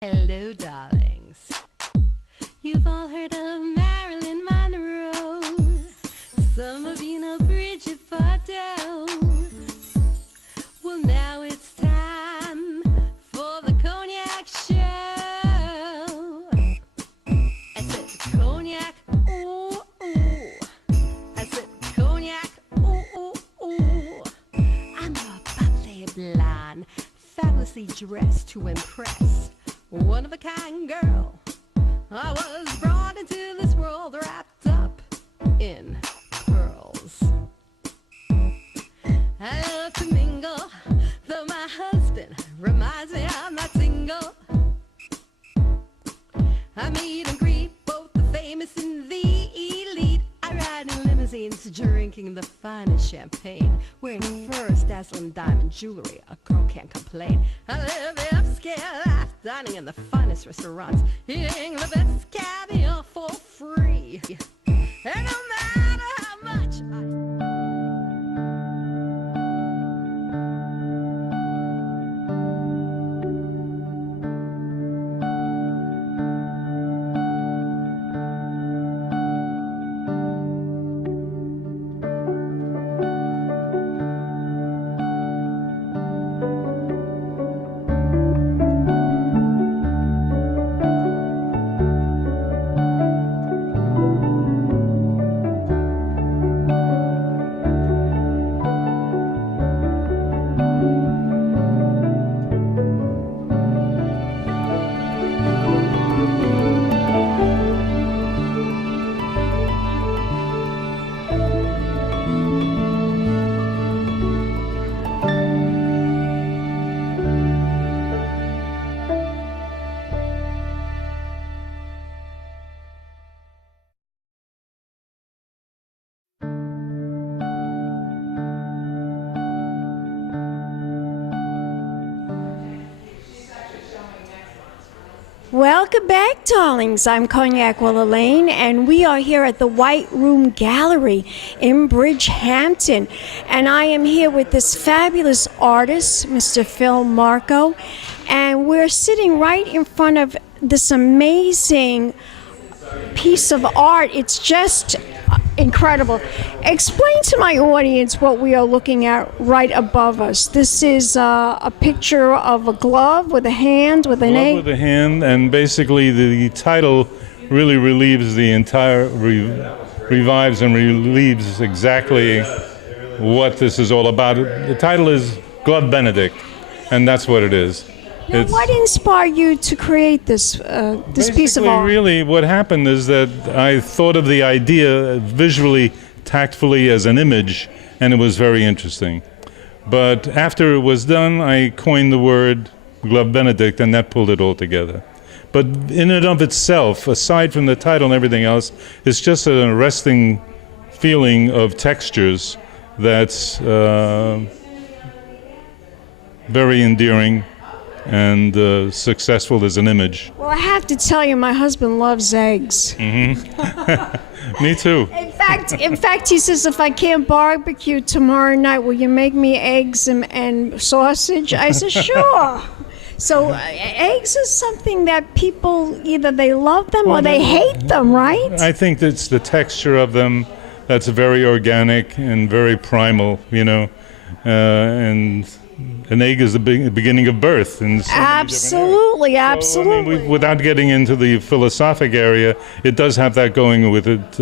Hello, darlings. You've all heard of Marilyn Monroe. Some of you know Bridgehampton. Well, now it's time for the Cognac show. I said Cognac, ooh, ooh. I said Cognac, ooh, ooh, ooh. I'm a bubbly blonde, fabulously dressed to impress. One of a kind girl. I was brought into this world wrapped up in pearls. I love to mingle, though my husband reminds me I'm not single. I meet and greet both the famous and the elite. I ride in limousines, drinking the finest champagne, wearing furs, dazzling diamond jewelry. A girl can't complain. I live the upscale life, dining in the finest restaurants, eating the best caviar for free. And no matter how much Welcome back, darlings. I'm Cognac Wellerlane, and we are here at the White Room Gallery in Bridgehampton. And I am here with this fabulous artist, Mr. Phil Marco, and we're sitting right in front of this amazing piece of art. It's just incredible. Explain to my audience what we are looking at right above us. This is a picture of a glove with a hand, with an egg. With a hand, and basically the title really relieves the entire, revives and relieves exactly what this is all about. The title is Glove Benedict, and that's what it is. Now, what inspired you to create this piece of art? Really, what happened is that I thought of the idea visually, tactfully as an image, and it was very interesting. But after it was done, I coined the word Glove Benedict, and that pulled it all together. But in and of itself, aside from the title and everything else, it's just an arresting feeling of textures that's very endearing and successful as an image. Well, I have to tell you, my husband loves eggs. Mm-hmm. Me too. In fact, he says, if I can't barbecue tomorrow night, will you make me eggs and sausage? I said, sure. So eggs is something that people, either they love them or they hate them, right? I think it's the texture of them that's very organic and very primal, you know, and an egg is the beginning of birth. In so absolutely, absolutely. So, I mean, without getting into the philosophic area, it does have that going with it,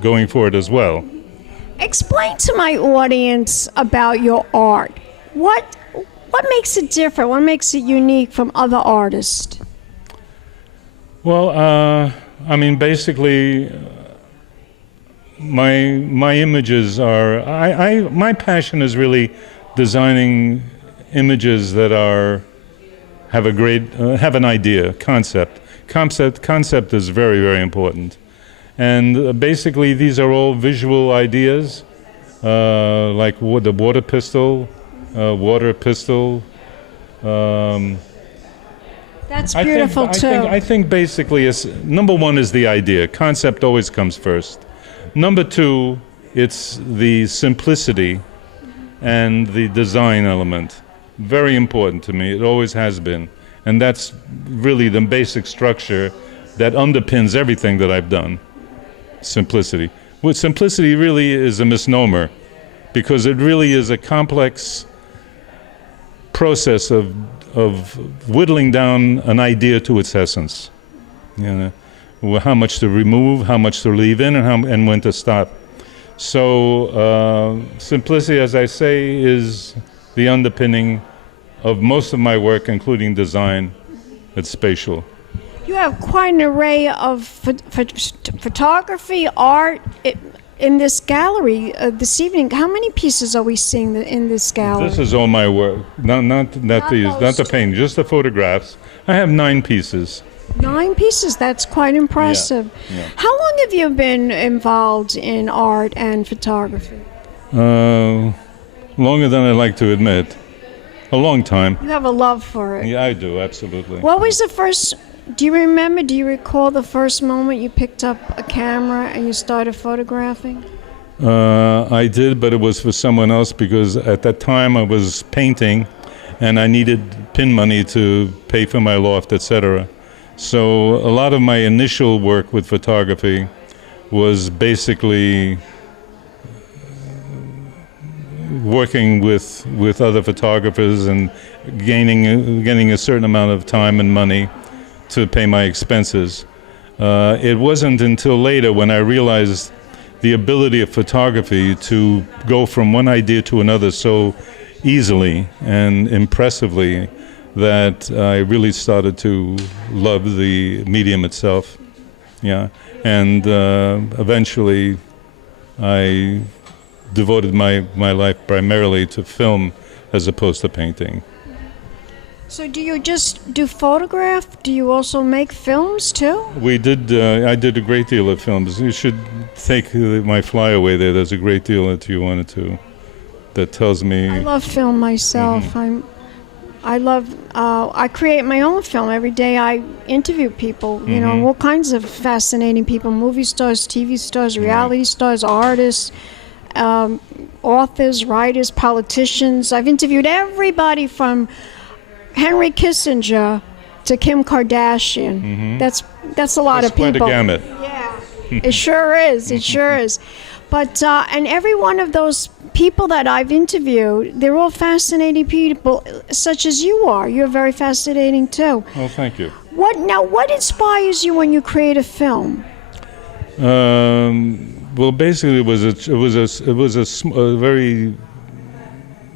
going for it as well. Explain to my audience about your art. What makes it different? What makes it unique from other artists? Well, I mean, basically, my images are. My passion is really designing images that have a great have an idea, concept. Concept is very, very important, and basically these are all visual ideas, like the water pistol. That's beautiful too. I think basically, number one is the idea. Concept always comes first. Number two, it's the simplicity and the design element. Very important to me. It always has been. And that's really the basic structure that underpins everything that I've done. Simplicity. Well, simplicity really is a misnomer, because it really is a complex process of whittling down an idea to its essence. You know, how much to remove, how much to leave in, and when to stop. So simplicity, as I say, is the underpinning of most of my work, including design. It's spatial. You have quite an array of photography, art in this gallery this evening. How many pieces are we seeing in this gallery? This is all my work, not the painting, just the photographs. I have 9 pieces. 9 pieces, that's quite impressive. Yeah. How long have you been involved in art and photography? Longer than I like to admit. A long time. You have a love for it. Yeah, I do, absolutely. What was the first, do you recall the first moment you picked up a camera and you started photographing? I did, but it was for someone else, because at that time I was painting and I needed pin money to pay for my loft, etc. So a lot of my initial work with photography was basically working with other photographers and getting a certain amount of time and money to pay my expenses. It wasn't until later, when I realized the ability of photography to go from one idea to another so easily and impressively, that I really started to love the medium itself. Yeah, and eventually I devoted my life primarily to film as opposed to painting. So do you just do photograph? Do you also make films too? We did. I did a great deal of films. You should take my flyaway there. There's a great deal that you wanted to. That tells me. I love film myself. Mm-hmm. I create my own film every day. I interview people. You know, all kinds of fascinating people: movie stars, TV stars, reality stars, artists. Authors, writers, politicians. I've interviewed everybody from Henry Kissinger to Kim Kardashian. That's a lot of people. That's quite a gamut. Yeah, it sure is. It sure is. But and every one of those people that I've interviewed, they're all fascinating people, such as you are. You're very fascinating too. Oh, thank you. What inspires you when you create a film? Well, basically, it was a very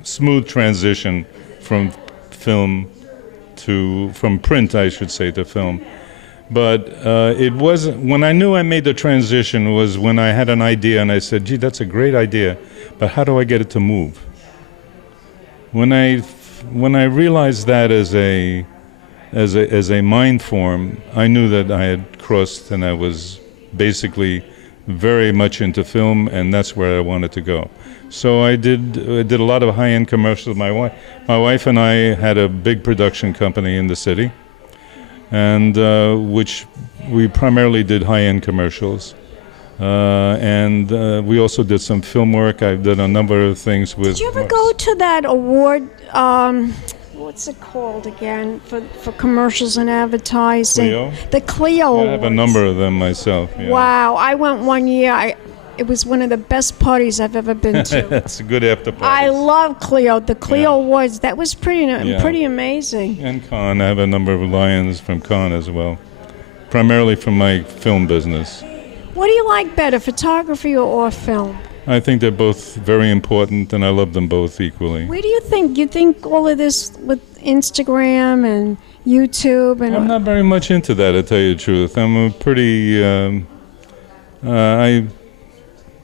smooth transition from print, I should say, to film. But it wasn't, when I knew I made the transition, was when I had an idea and I said, gee, that's a great idea, but how do I get it to move? When I realized that as a mind form, I knew that I had crossed, and I was basically very much into film, and that's where I wanted to go. So I did a lot of high-end commercials. My wife and I had a big production company in the city, and which we primarily did high-end commercials. And we also did some film work. I've done a number of things with... Did you ever go to that award, what's it called again, for commercials and advertising? Clio? The Clio I have a number of them myself. Yeah. Wow, I went one year. It was one of the best parties I've ever been to. That's a good after party. I love Clio. The Clio Awards, that was pretty amazing. And Cannes, I have a number of lions from Cannes as well, primarily from my film business. What do you like better, photography or film? I think they're both very important, and I love them both equally. Where do you think? You think all of this with Instagram and YouTube and... I'm not very much into that, to tell you the truth. I'm a pretty...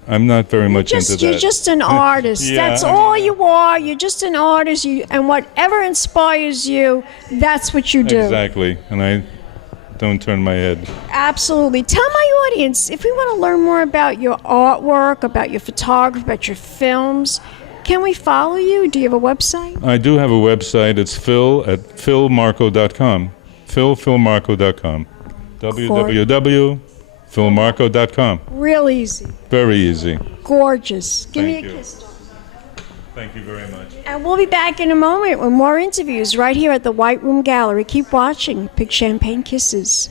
I'm not very much into that. You're just an artist. Yeah. That's all you are. You're just an artist. And whatever inspires you, that's what you do. Exactly. And I don't turn my head. Absolutely. Tell my audience, if we want to learn more about your artwork, about your photography, about your films, can we follow you? Do you have a website? I do have a website. It's phil@philmarco.com. philmarco.com. www.philmarco.com. Real easy. Very easy. Gorgeous. Give me Thank a you. kiss. Thank you very much. And we'll be back in a moment with more interviews right here at the White Room Gallery. Keep watching. Big Champagne Kisses.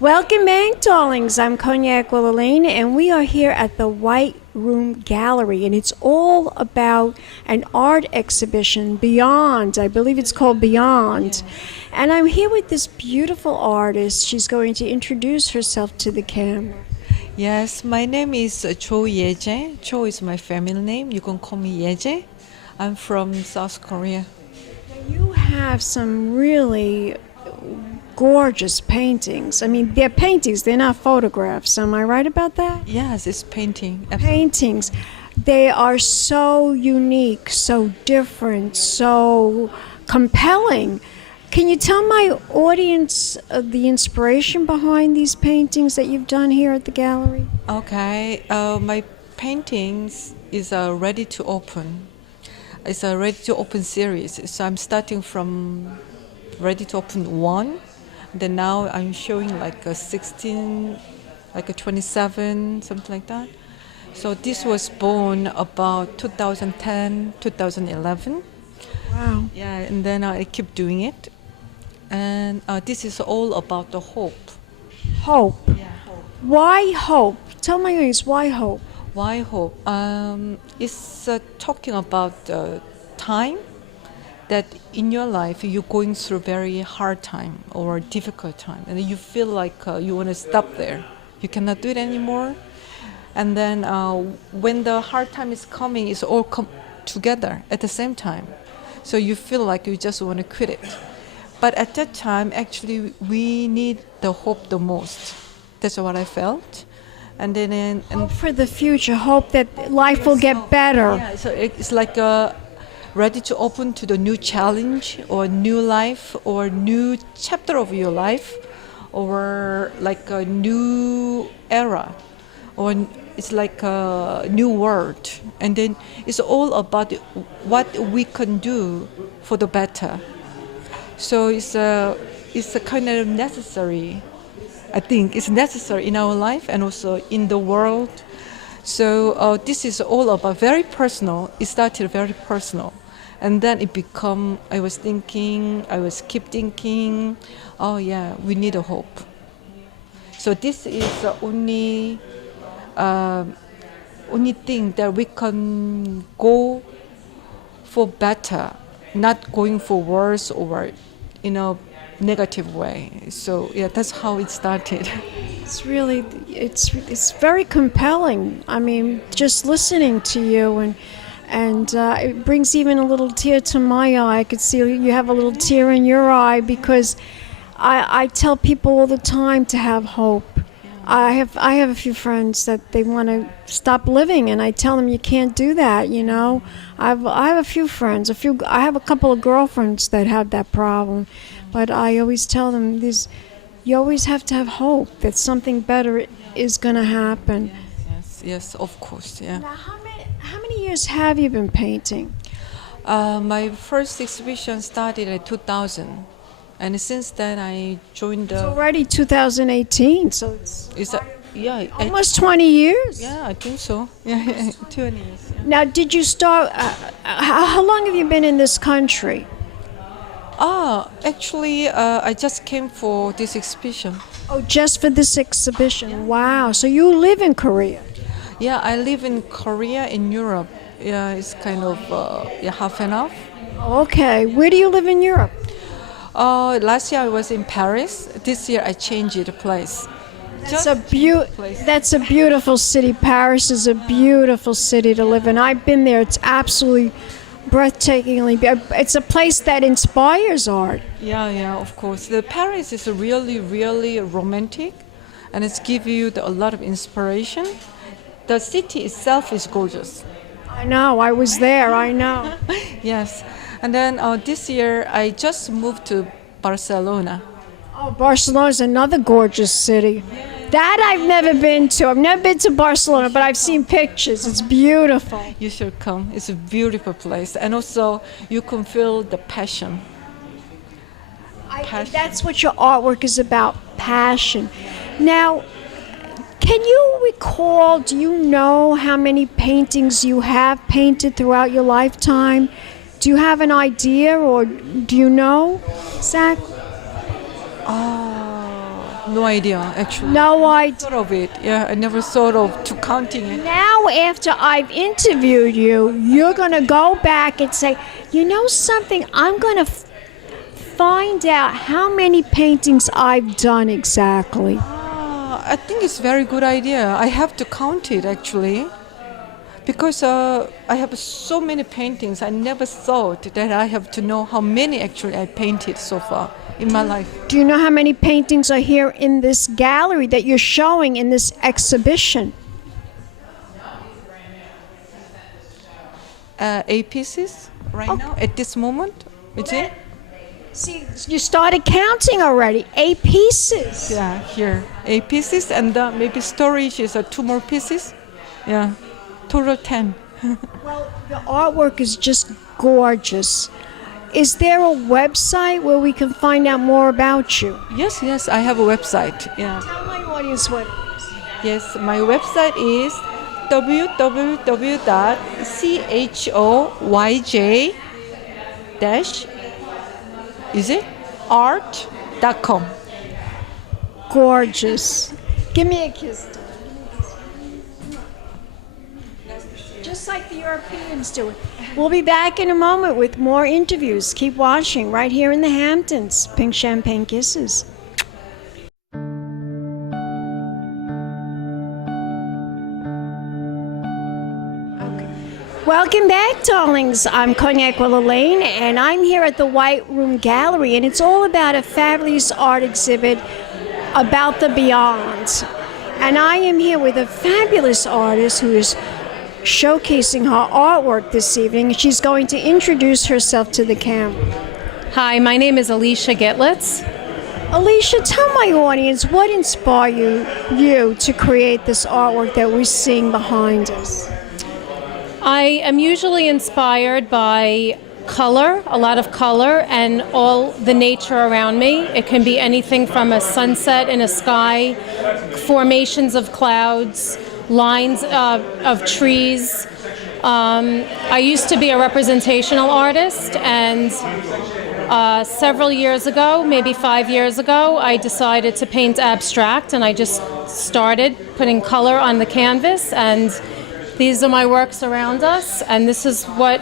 Welcome back, darlings. I'm Cognac Wellerlane, and we are here at the White Room Gallery, and it's all about an art exhibition, Beyond. I believe it's called Beyond. And I'm here with this beautiful artist. She's going to introduce herself to the camera. Yes, my name is Cho Yeje. Cho is my family name. You can call me Yeje. I'm from South Korea. You have some really gorgeous paintings. I mean, they're paintings, they're not photographs. Am I right about that? Yes, it's painting. Paintings. They are so unique, so different, so compelling. Can you tell my audience the inspiration behind these paintings that you've done here at the gallery? Okay, my paintings is ready to open. It's a ready to open series. So I'm starting from ready to open 1. Then now I'm showing like a 16, like a 27, something like that. So this was born about 2010, 2011. Wow. Yeah, and then I keep doing it. And this is all about the hope. Hope. Yeah, hope. Why hope? Tell my audience, why hope? Why hope? It's talking about time that in your life you're going through very hard time or difficult time, and you feel like you want to stop there. You cannot do it anymore. And then when the hard time is coming, it's all come together at the same time. So you feel like you just want to quit it. But at that time, actually, we need the hope the most. That's what I felt. And then Hope for the future, hope that life will get better. yeah, so it's like ready to open to the new challenge or new life or new chapter of your life or like a new era or it's like a new world. And then it's all about what we can do for the better. So it's a kind of necessary. I think it's necessary in our life and also in the world. So this is all about very personal. It started very personal. And then it become, I keep thinking, oh yeah, we need a hope. So this is the only thing that we can go for better, not going for worse or, negative way. So yeah, that's how it started. It's really, it's very compelling. I mean, just listening to you and it brings even a little tear to my eye. I could see you have a little tear in your eye because I tell people all the time to have hope. I have a few friends that they want to stop living, and I tell them you can't do that. I have a few friends. I have a couple of girlfriends that have that problem, but I always tell them you always have to have hope that something better is going to happen. Yes, of course, yeah. Now, how many years have you been painting? My first exhibition started in 2000. And since then, I joined the... It's already 2018, so it's almost 20 years. Yeah, I think so. Yeah, 20 years. Yeah. Now, did you start... how long have you been in this country? Actually, I just came for this exhibition. Oh, just for this exhibition. Yeah. Wow. So you live in Korea? Yeah, I live in Korea, in Europe. Yeah, it's kind of half and half. Okay. Where do you live in Europe? Last year I was in Paris. This year I changed the place. That's a beautiful city. Paris is a beautiful city to live in. I've been there. It's absolutely breathtakingly. It's a place that inspires art. Yeah, of course. The Paris is really, really romantic, and it's give you a lot of inspiration. The city itself is gorgeous. I know. I was there. I know. Yes. And then this year, I just moved to Barcelona. Oh, Barcelona's another gorgeous city. That I've never been to. I've never been to Barcelona, but I've seen pictures. It's beautiful. You should come. It's a beautiful place. And also, you can feel the passion. That's what your artwork is about, passion. Now, can you recall, do you know how many paintings you have painted throughout your lifetime? Do you have an idea, or do you know exactly? No idea, actually. No idea. Thought of it. Yeah, I never thought of to counting it. Now, after I've interviewed you, you're going to go back and say, you know something, I'm going to find out how many paintings I've done exactly. I think it's a very good idea. I have to count it, actually. Because I have so many paintings, I never thought that I have to know how many actually I painted so far in my life. Do you know how many paintings are here in this gallery that you're showing in this exhibition? 8 pieces right now at this moment. Is it? See, you started counting already. 8 pieces. Yeah, here 8 pieces, and maybe storage is 2 more pieces. Yeah, total 10. Well, the artwork is just gorgeous. Is there a website where we can find out more about you? Yes, I have a website. Yeah. Tell my audience what it is. Yes, my website is www.choyj- is it art.com. Gorgeous. Give me a kiss. Just like the Europeans do it. We'll be back in a moment with more interviews. Keep watching right here in the Hamptons. Pink Champagne Kisses. Welcome back, darlings. I'm Cognac Wellerlane, and I'm here at the White Room Gallery, and it's all about a fabulous art exhibit about the beyond. And I am here with a fabulous artist who is showcasing her artwork this evening. She's going to introduce herself to the camera. Hi, my name is Alicia Gitlitz. Alicia, tell my audience what inspired you to create this artwork that we're seeing behind us. I am usually inspired by color, a lot of color, and all the nature around me. It can be anything from a sunset in a sky, formations of clouds, lines of trees. I used to be a representational artist, and several years ago, maybe 5 years ago, I decided to paint abstract, and I just started putting color on the canvas, and these are my works around us, and this is what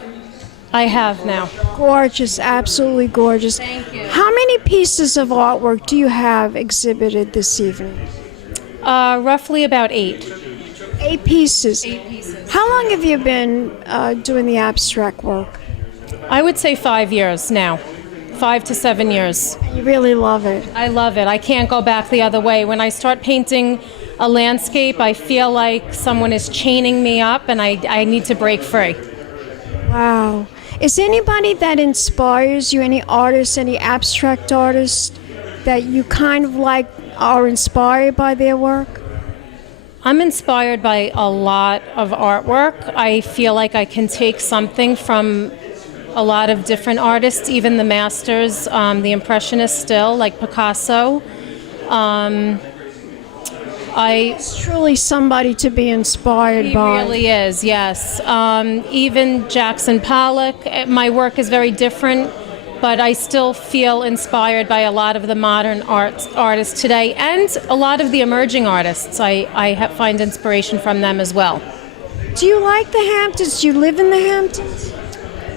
I have now. Gorgeous, absolutely gorgeous. Thank you. How many pieces of artwork do you have exhibited this evening? Roughly about 8. 8 pieces. 8 pieces. How long have you been doing the abstract work? I would say 5 years now. 5 to 7 years. You really love it. I love it. I can't go back the other way. When I start painting a landscape, I feel like someone is chaining me up, and I need to break free. Wow. Is anybody that inspires you, any artist, any abstract artist that you kind of like are inspired by their work? I'm inspired by a lot of artwork. I feel like I can take something from a lot of different artists, even the masters, the Impressionists still, like Picasso. It's truly somebody to be inspired by. He really is, yes. Even Jackson Pollock. My work is very different, but I still feel inspired by a lot of the modern artists today, and a lot of the emerging artists. I find inspiration from them as well. Do you like the Hamptons? Do you live in the Hamptons?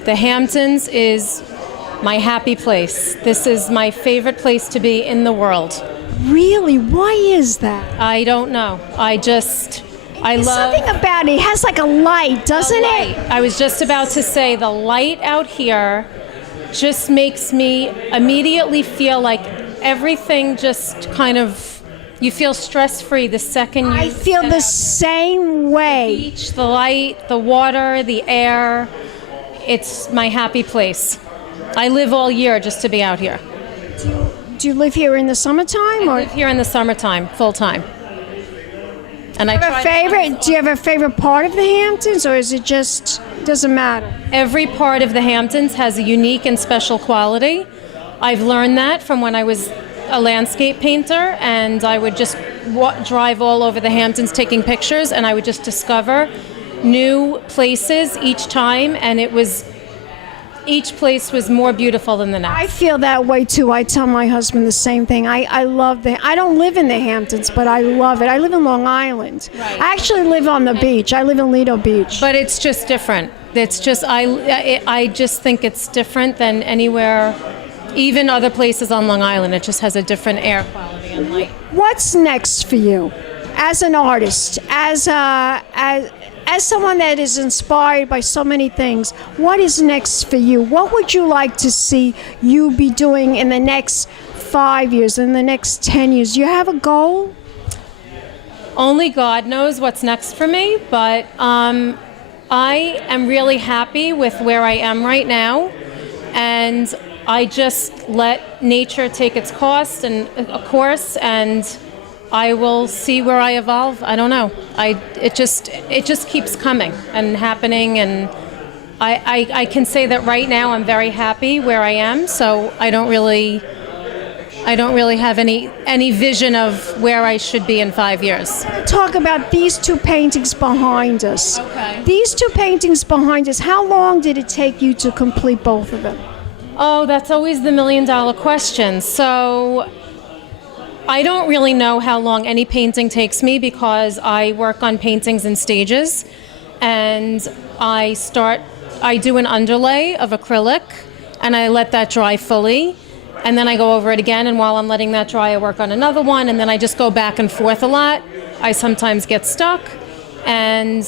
The Hamptons is my happy place. This is my favorite place to be in the world. Really? Why is that? I don't know. There's love something about it. It has like a light, doesn't it? I was just about to say the light out here just makes me immediately feel like everything just kind of, you feel stress-free the second you I feel the same way. The beach, the light, the water, the air. It's my happy place. I live all year just to be out here. Do you live here in the summertime? I live here in the summertime, full time. And I try Do you have a favorite part of the Hamptons, or is it just doesn't matter? Every part of the Hamptons has a unique and special quality. I've learned that from when I was a landscape painter, and I would just drive all over the Hamptons taking pictures, and I would just discover new places each time, and each place was more beautiful than the next. I feel that way too. I tell my husband the same thing. I love I don't live in the Hamptons, but I love it. I live in Long Island. Right. I actually live on the beach. I live in Lido Beach. But it's just different. It's just I just think it's different than anywhere, even other places on Long Island. It just has a different air quality and light. What's next for you, as an artist, as someone that is inspired by so many things? What is next for you? What would you like to see you be doing in the next 5 years, in the next 10 years? Do you have a goal? Only God knows what's next for me, but I am really happy with where I am right now, and I just let nature take its course, and I will see where I evolve. I don't know. It just keeps coming and happening, and I can say that right now I'm very happy where I am. So I don't really have any vision of where I should be in 5 years. Talk about these two paintings behind us. Okay. These two paintings behind us. How long did it take you to complete both of them? Oh, that's always the million-dollar question. So I don't really know how long any painting takes me, because I work on paintings in stages, and I do an underlay of acrylic, and I let that dry fully, and then I go over it again, and while I'm letting that dry, I work on another one, and then I just go back and forth a lot. I sometimes get stuck, and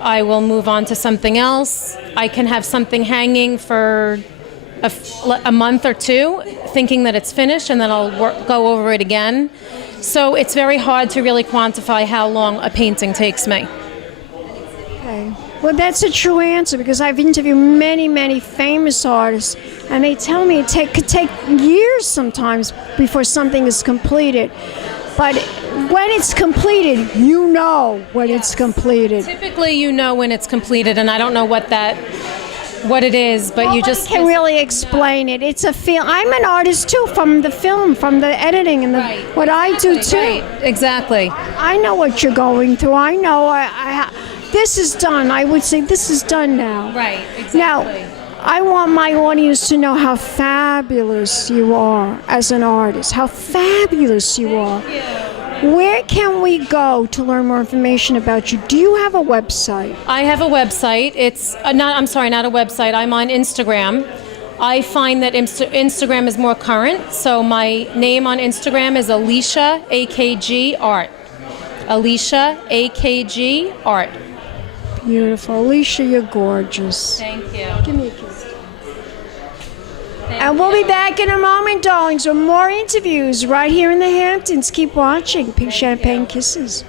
I will move on to something else. I can have something hanging for a month or two, thinking that it's finished, and then I'll go over it again. So it's very hard to really quantify how long a painting takes me. Okay. Well, that's a true answer, because I've interviewed many, many famous artists, and they tell me it could take years sometimes before something is completed. But when it's completed, you know when it's completed. Typically, you know when it's completed, and I don't know what it is, but you just can really explain it. It's a feel. I'm an artist too, from the film, from the editing, and what I do too. Right. Exactly. I know what you're going through. I know. This is done. I would say this is done now. Right. Exactly. Now, I want my audience to know how fabulous you are as an artist. How fabulous you are. Thank you. Where can we go to learn more information about you? Do you have a website? I have a website. It's not a website. I'm on Instagram. I find that Instagram is more current, so my name on Instagram is Alicia AKG Art. Alicia AKG Art. Beautiful. Alicia, you're gorgeous. Thank you. Give me a kiss. And we'll be back in a moment, darlings, with more interviews right here in the Hamptons. Keep watching. Pink Champagne Kisses.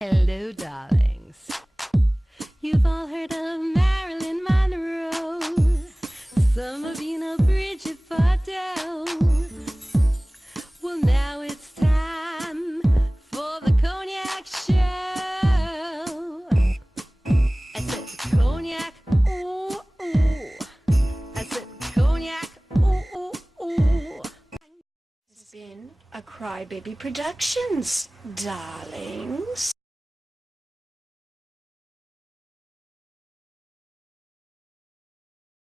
Hello, darlings. You've all heard of Marilyn Monroe. Some of you know Bridgehampton. Well, now it's time for the Cognac show. I said Cognac, ooh, ooh. I said Cognac, ooh, ooh, ooh. This has been a Crybaby Productions, darlings.